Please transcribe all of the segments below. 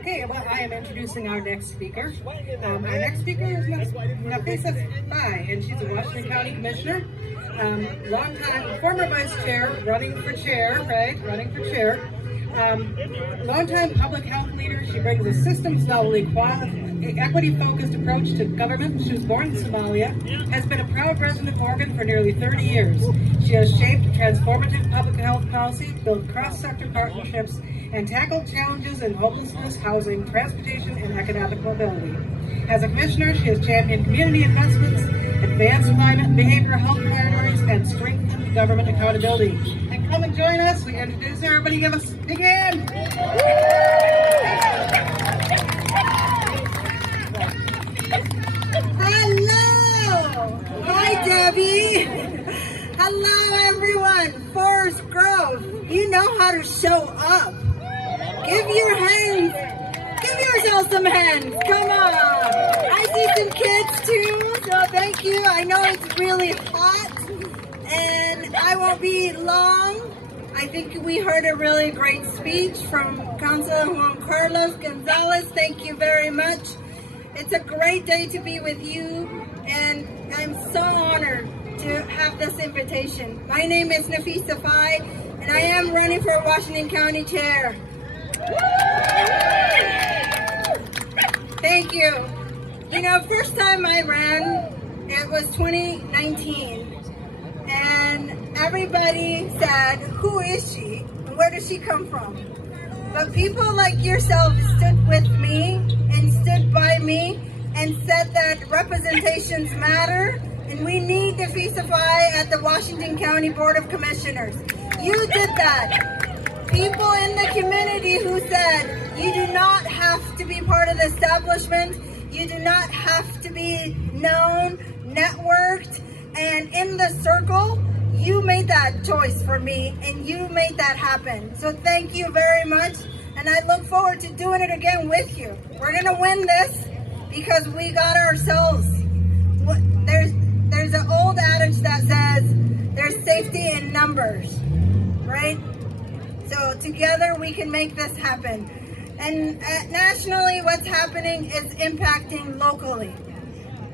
Okay, well, I am introducing our next speaker. Our next speaker is Nafisa Fai, and she's a Washington County Commissioner, longtime former vice chair, running for chair, longtime public health leader. She brings a systems-level, equity-focused approach to government. She was born in Somalia, has been a proud resident of Oregon for nearly 30 years. She has shaped transformative public health policy, built cross-sector partnerships, and tackled challenges in homelessness, housing, transportation, and economic mobility. As a commissioner, she has championed community investments, advanced climate and behavioral health priorities, and strengthened government accountability. And come and join us. We introduce her. Everybody give us a big hand. Hello. Hi, Debbie. Hello, everyone. Forest Grove. You know how to show up. Give your hands. Give yourself some hands. Come on. I see some kids too, so thank you. I know it's really hot, and I won't be long. I think we heard a really great speech from Councilor Juan Carlos Gonzalez. Thank you very much. It's a great day to be with you, and I'm so honored to have this invitation. My name is Nafisa Fai, and I am running for Washington County Chair. Thank you. You know, first time I ran, it was 2019, and everybody said, who is she? And where does she come from? But people like yourself stood with me and stood by me and said that representations matter, and we need Nafisa Fai at the Washington County Board of Commissioners. You did that. People in the community who said, you do not have to be part of the establishment, you do not have to be known, networked, and in the circle, you made that choice for me, and you made that happen. So thank you very much, and I look forward to doing it again with you. We're gonna win this because we got ourselves. There's an old adage that says, there's safety in numbers, right? So together we can make this happen. And nationally, what's happening is impacting locally.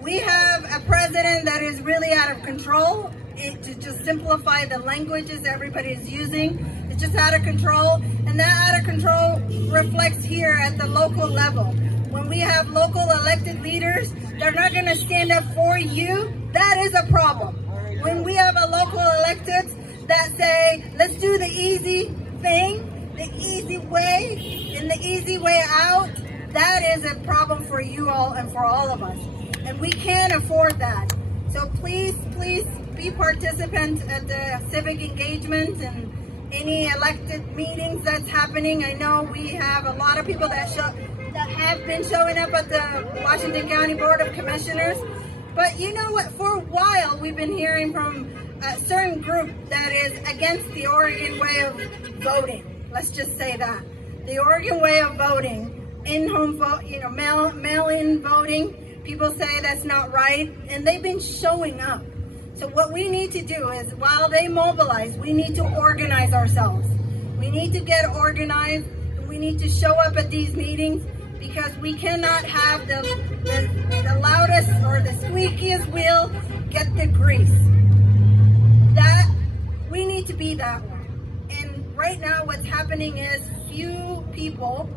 We have a president that is really out of control. To just simplify the languages everybody is using, it's just out of control. And that out of control reflects here at the local level. When we have local elected leaders, they're not gonna stand up for you. That is a problem. When we have a local elected that say, let's do the easy thing, the easy way, and the easy way out, that is a problem for you all and for all of us. And we can't afford that. So please, please be participant at the civic engagement and any elected meetings that's happening. I know we have a lot of people that have been showing up at the Washington County Board of Commissioners. But you know what, for a while we've been hearing from a certain group that is against the Oregon way of voting. Let's just say that. The Oregon way of voting, in-home vote, mail-in voting, people say that's not right, and they've been showing up. So what we need to do is, while they mobilize, we need to organize ourselves. We need to get organized, and we need to show up at these meetings, because we cannot have the loudest or the squeakiest wheel get the grease. That we need to be that one. And right now what's happening is few people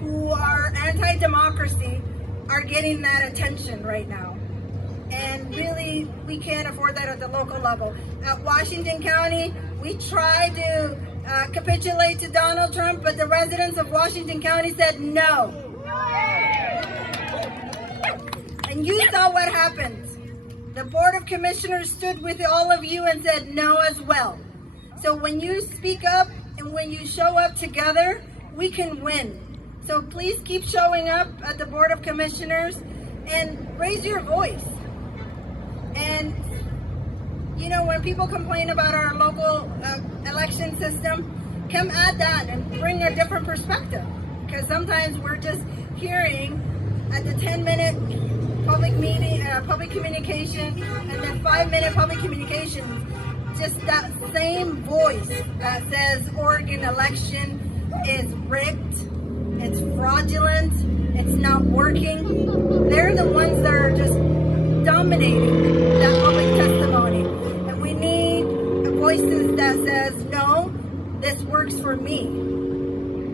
who are anti-democracy are getting that attention right now. And really, we can't afford that at the local level. At Washington County, we tried to capitulate to Donald Trump, but the residents of Washington County said no. And you saw what happened. The Board of Commissioners stood with all of you and said no as well. So when you speak up and when you show up together, we can win. So please keep showing up at the Board of Commissioners and raise your voice. And you know, when people complain about our local election system, come add that and bring a different perspective. Because sometimes we're just hearing at the 10-minute public meeting, public communication, and then 5-minute public communication, just that same voice that says Oregon election is rigged, it's fraudulent, it's not working. They're the ones that are just dominating that public testimony. And we need voices that says, no, this works for me.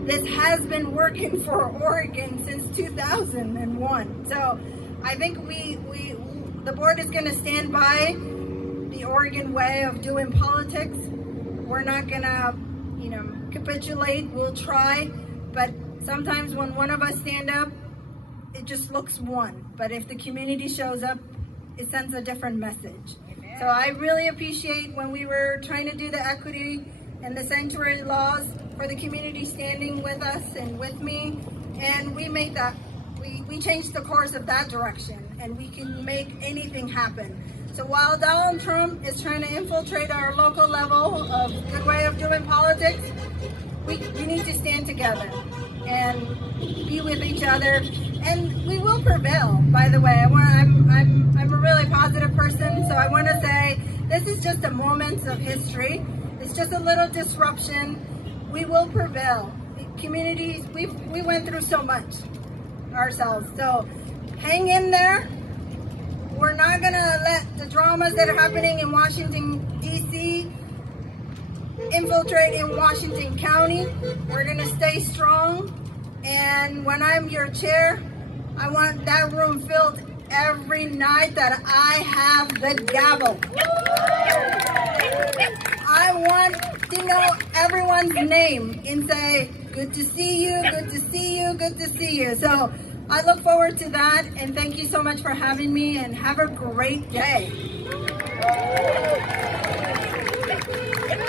This has been working for Oregon since 2001. So I think the board is going to stand by the Oregon way of doing politics. We're not going to, capitulate. We'll try, but sometimes when one of us stand up, it just looks one. But if the community shows up, it sends a different message. Amen. So I really appreciate when we were trying to do the equity and the sanctuary laws for the community standing with us and with me, and we made that, we changed the course of that direction, and we can make anything happen. So while Donald Trump is trying to infiltrate our local level of good way of doing politics, we need to stand together and be with each other, and we will prevail. By the way, I'm a really positive person, so I want to say this is just a moment of history. It's just a little disruption. We will prevail. The communities, we went through so much ourselves, so hang in there. We're not gonna let the dramas that are happening in Washington, D.C. infiltrate in Washington County. We're gonna stay strong, and when I'm your chair, I want that room filled every night that I have the gavel. I want to know everyone's name and say, good to see you, good to see you, good to see you. So I look forward to that, and thank you so much for having me, and have a great day.